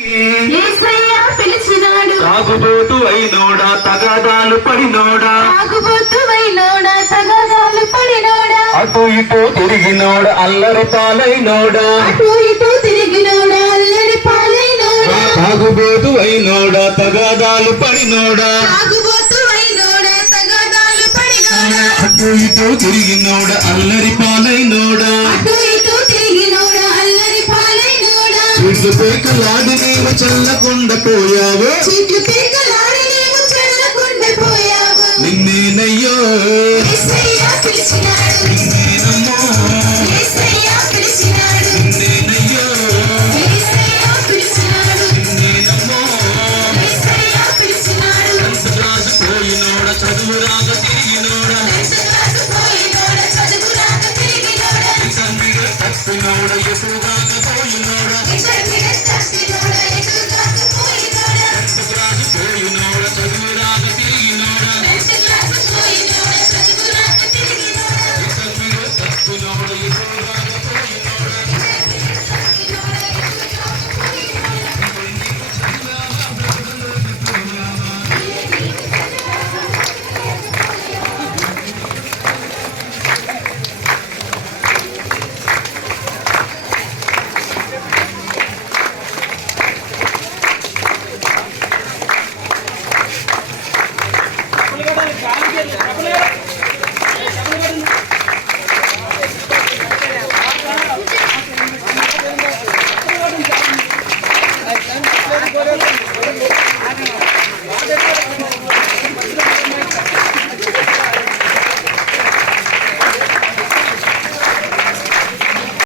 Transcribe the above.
యేసయ్యా పిలిచినాడు తాగుబోతు అయినోడా తగాదాలు పడినోడా అటు ఇటు తిరిగినోడా అల్లరి పాలైనోడా తాగుబోతు అయినోడా తగాదాలు పడినోడా అటు ఇటు తిరిగినోడా అల్లరి పాలైనోడా చెట్లు పేకలాడి నీవు చల్లకుండా పోయావు నిన్నేనయ్యో నిన్నేనమ్మో